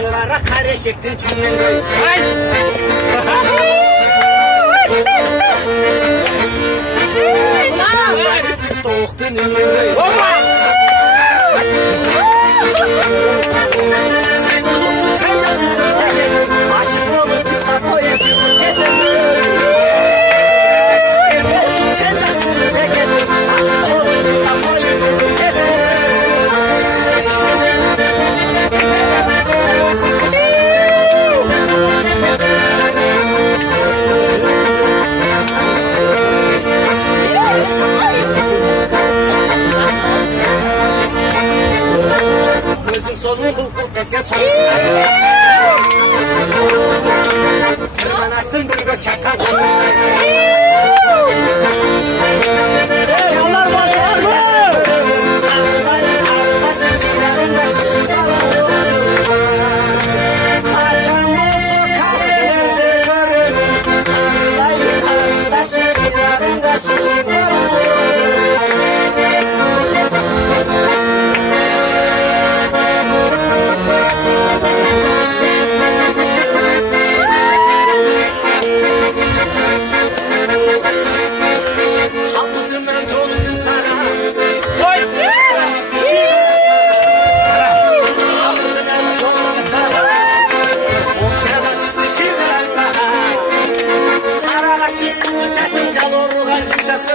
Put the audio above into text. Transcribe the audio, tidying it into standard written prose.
Başınlara kare şeklin cümlende. Doğuktun ünlündey. Sen ulusun, sen yaşısın, sen yedin. Aşık olur çıplak oyunculuk edin. Sen ulusun, sen yaşısın, sen yedin. Aşık olur çıplak oyunculuk edin. Gözüm solun bulbul teke solun. Tırmanasın buyruğu çakan kanından. Çalar var mı? Başım silahında şişi var. Kaçan bu sokaklarda görün. Başım silahında şişi var. Kapısından çoğuldum sana. Kapısından çoğuldum sana. Okşağa düştü kimler bana. Kara kaşık kuzu çatınca doğru kaldım şasa.